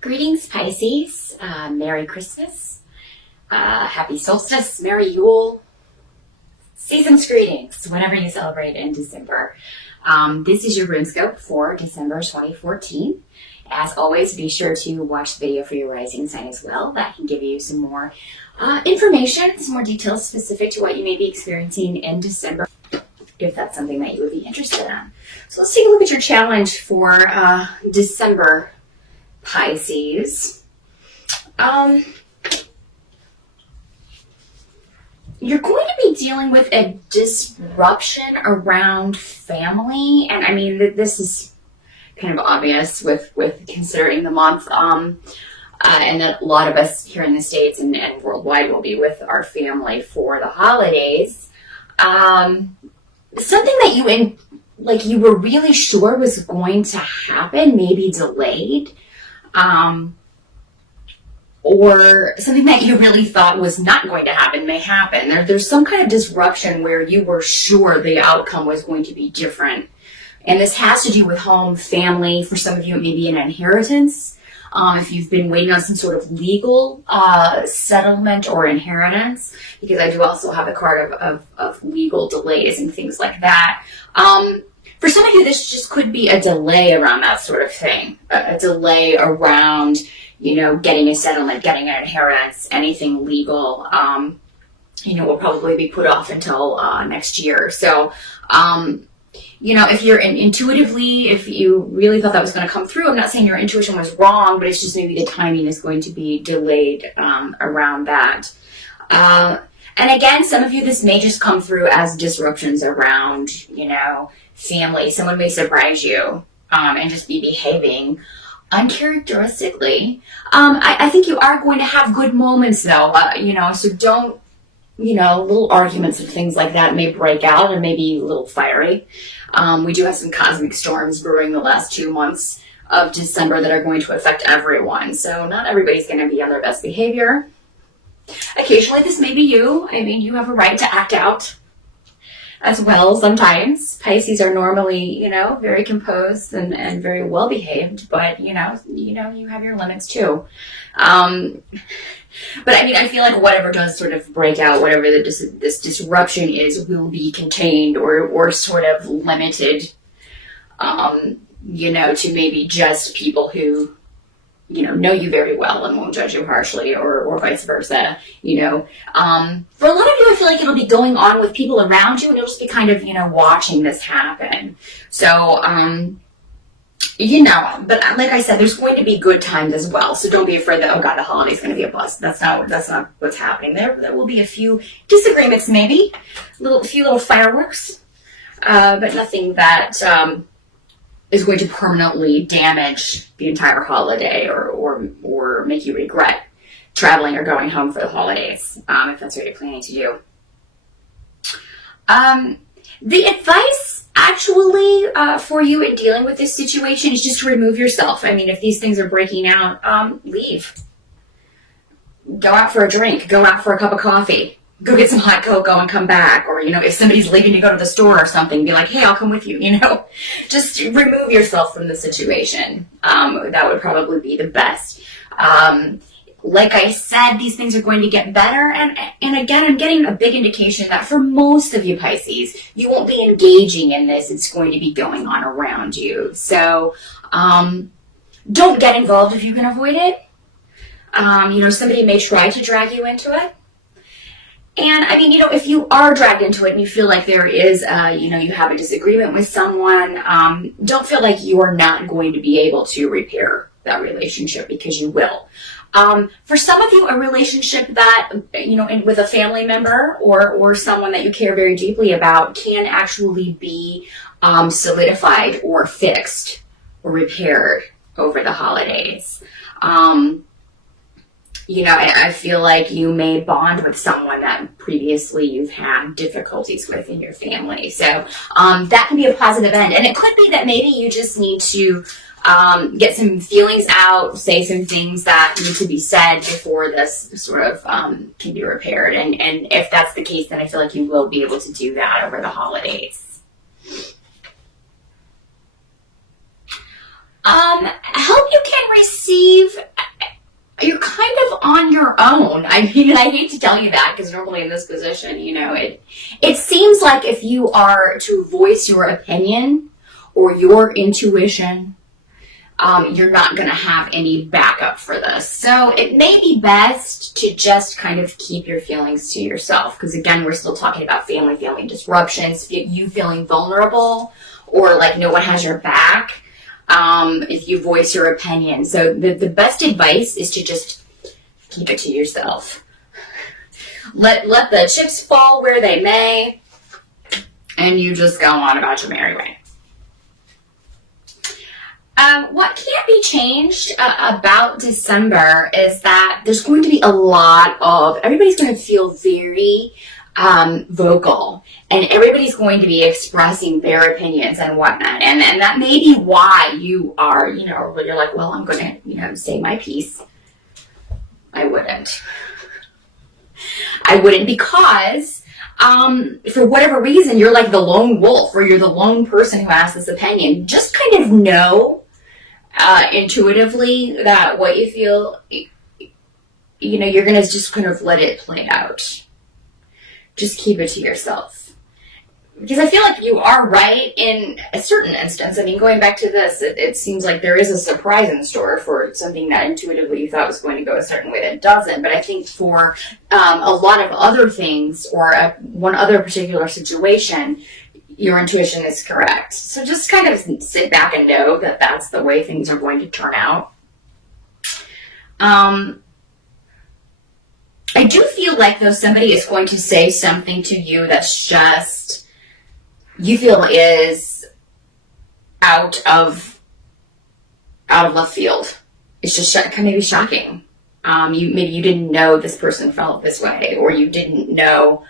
Greetings, Pisces. Merry Christmas. Happy solstice. Merry Yule. Season's greetings whenever you celebrate in December. This is your RuneScope for December 2014. As always, be sure to watch the video for your rising sign as well. That can give you some more information, some more details specific to what you may be experiencing in December, if that's something that you would be interested in. So let's take a look at your challenge for December, Pisces. You're going to be dealing with a disruption around family, and I mean this is kind of obvious with considering the month, and that a lot of us here in the States and worldwide will be with our family for the holidays. Something that you were really sure was going to happen, maybe delayed, or something that you really thought was not going to happen may happen. There's some kind of disruption where you were sure the outcome was going to be different. And this has to do with home, family. For some of you, it may be an inheritance. If you've been waiting on some sort of legal settlement or inheritance, because I do also have a card of legal delays and things like that. For some of you, this just could be a delay around that sort of thing. A delay around, getting a settlement, getting an inheritance, anything legal, will probably be put off until next year. So, if you're intuitively, if you really thought that was going to come through, I'm not saying your intuition was wrong, but it's just maybe the timing is going to be delayed around that. And again, some of you, this may just come through as disruptions around, family. Someone may surprise you and just be behaving uncharacteristically. I think you are going to have good moments though, so don't, little arguments and things like that may break out and maybe a little fiery. We do have some cosmic storms brewing the last 2 months of December that are going to affect everyone. So not everybody's going to be on their best behavior. Occasionally this may be you. I mean, you have a right to act out as well sometimes. Pisces are normally, very composed and very well behaved, but you have your limits too. But I mean, I feel like whatever does sort of break out, whatever this disruption is, will be contained or sort of limited, to maybe just people who, know you very well and won't judge you harshly, or vice versa. For a lot of you, I feel like it'll be going on with people around you, and you'll just be kind of, watching this happen. So, but like I said, there's going to be good times as well. So don't be afraid that, oh God, the holiday's going to be a bust. That's not what's happening. There will be a few disagreements, maybe a few little fireworks, but nothing that is going to permanently damage the entire holiday or make you regret traveling or going home for the holidays, if that's what you're planning to do. The advice actually for you in dealing with this situation is just to remove yourself. I mean, if these things are breaking out, leave. Go out for a drink. Go out for a cup of coffee. Go get some hot cocoa and come back. Or, if somebody's leaving to go to the store or something, be like, hey, I'll come with you, Just remove yourself from the situation. That would probably be the best. Like I said, these things are going to get better. And again, I'm getting a big indication that for most of you Pisces, you won't be engaging in this. It's going to be going on around you. So don't get involved if you can avoid it. Somebody may try to drag you into it. And I mean, if you are dragged into it and you feel like there is, you have a disagreement with someone, don't feel like you're not going to be able to repair that relationship, because you will. For some of you, a relationship that, with a family member or someone that you care very deeply about can actually be solidified or fixed or repaired over the holidays. I feel like you may bond with someone that previously you've had difficulties with in your family. So that can be a positive end. And it could be that maybe you just need to get some feelings out, say some things that need to be said before this sort of can be repaired. And if that's the case, then I feel like you will be able to do that over the holidays. Help you can receive on your own. I mean, I hate to tell you that because normally in this position, it seems like if you are to voice your opinion or your intuition, you're not going to have any backup for this. So it may be best to just kind of keep your feelings to yourself. Because again, we're still talking about family disruptions, you feeling vulnerable or like no one has your back if you voice your opinion. So the best advice is to just keep it to yourself. Let the chips fall where they may, and you just go on about your merry way. What can't be changed about December is that there's going to be everybody's going to feel very vocal, and everybody's going to be expressing their opinions and whatnot. And that may be why you are, you're like, well, I'm going to, say my piece. I wouldn't because for whatever reason, you're like the lone wolf, or you're the lone person who has this opinion. Just kind of know intuitively that what you feel, you're going to just kind of let it play out. Just keep it to yourself. Because I feel like you are right in a certain instance. I mean, going back to this, it seems like there is a surprise in store for something that intuitively you thought was going to go a certain way that doesn't. But I think for a lot of other things, or one other particular situation, your intuition is correct. So just kind of sit back and know that that's the way things are going to turn out. I do feel like, though, somebody is going to say something to you that's just, you feel is out of left field. It's just maybe shocking. Maybe you didn't know this person felt this way, or you didn't know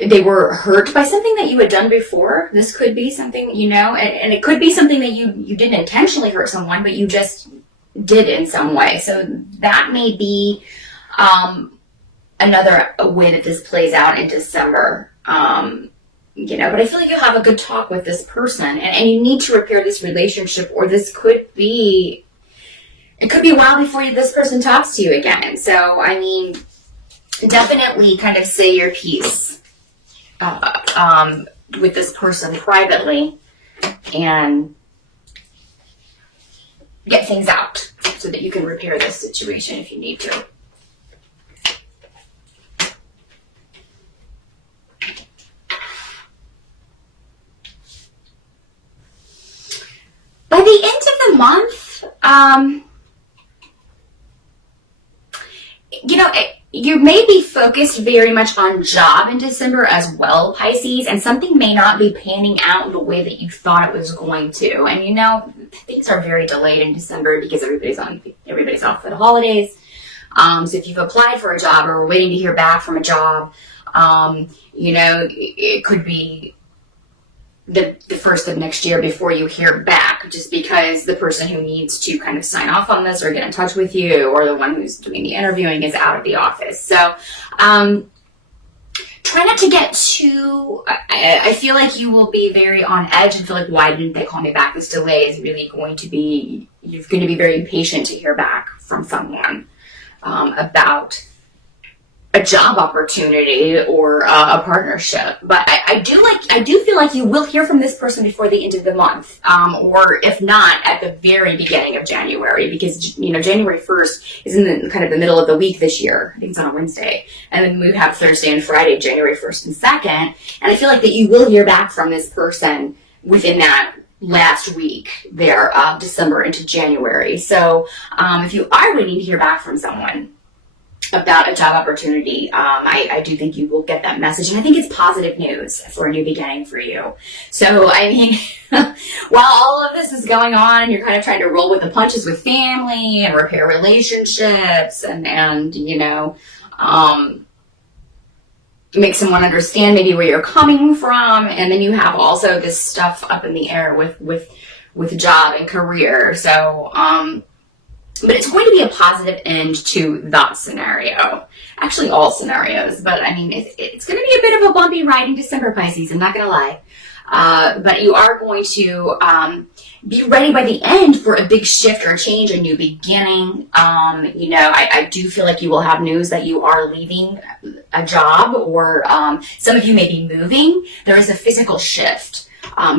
they were hurt by something that you had done before. This could be something, and it could be something that you didn't intentionally hurt someone, but you just did in some way. So that may be another way that this plays out in December. But I feel like you'll have a good talk with this person, and you need to repair this relationship, or it could be a while before this person talks to you again. So, I mean, definitely kind of say your piece with this person privately, and get things out so that you can repair this situation if you need to. By the end of the month, you may be focused very much on job in December as well, Pisces, and something may not be panning out the way that you thought it was going to. And things are very delayed in December because everybody's off for the holidays. So if you've applied for a job or are waiting to hear back from a job, it could be the first of next year before you hear back, just because the person who needs to kind of sign off on this or get in touch with you, or the one who's doing the interviewing, is out of the office. So try not to get too, I feel like you will be very on edge and feel like, why didn't they call me back? This delay is really going to be, you're going to be very impatient to hear back from someone about a job opportunity or a partnership. But I do feel like you will hear from this person before the end of the month, or if not, at the very beginning of January, because January 1st is in the kind of the middle of the week this year. I think it's on a Wednesday, and then we have Thursday and Friday, January 1st and 2nd, and I feel like that you will hear back from this person within that last week there of December into January. So if you are waiting to hear back from someone about a job opportunity, I do think you will get that message, and I think it's positive news for a new beginning for you. So, I mean, while all of this is going on, you're kind of trying to roll with the punches with family and repair relationships, and make someone understand maybe where you're coming from, and then you have also this stuff up in the air with job and career. So, but it's going to be a positive end to that scenario. Actually, all scenarios. But, I mean, it's going to be a bit of a bumpy ride in December, Pisces. I'm not going to lie. But you are going to be ready by the end for a big shift or a change, a new beginning. I do feel like you will have news that you are leaving a job, or some of you may be moving. There is a physical shift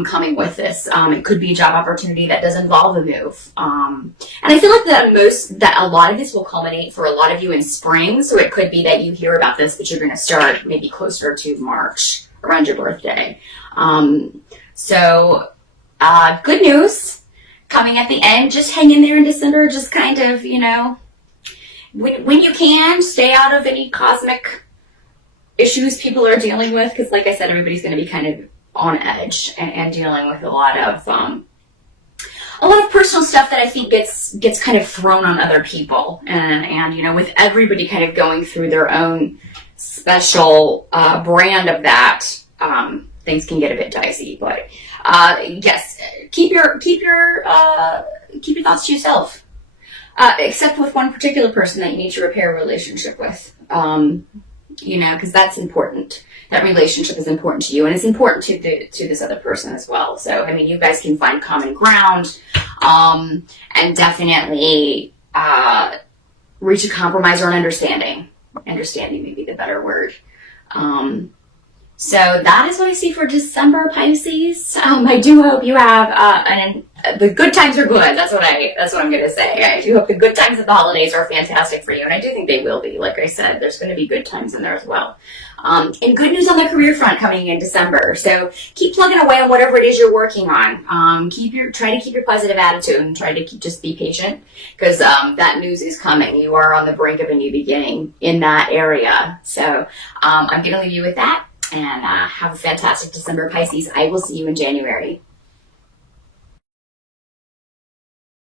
coming with this. It could be a job opportunity that does involve a move. And I feel like that a lot of this will culminate for a lot of you in spring. So it could be that you hear about this, but you're going to start maybe closer to March, around your birthday. Good news coming at the end. Just hang in there in December. Just kind of, when you can, stay out of any cosmic issues people are dealing with. Because like I said, everybody's going to be kind of on edge and dealing with a lot of personal stuff that I think gets kind of thrown on other people. And with everybody kind of going through their own special brand of that, things can get a bit dicey. But yes, keep your thoughts to yourself, except with one particular person that you need to repair a relationship with, because that's important. That relationship is important to you, and it's important to this other person as well. So, you guys can find common ground, and definitely reach a compromise or an understanding. Understanding may be the better word. So that is what I see for December, Pisces. I do hope you have the good times are good. That's what I'm going to say. I do hope the good times of the holidays are fantastic for you, and I do think they will be. Like I said, there's going to be good times in there as well. And good news on the career front coming in December. So keep plugging away on whatever it is you're working on. Try to keep your positive attitude, and try to just be patient, because that news is coming. You are on the brink of a new beginning in that area. So I'm going to leave you with that. And have a fantastic December, Pisces. I will see you in January.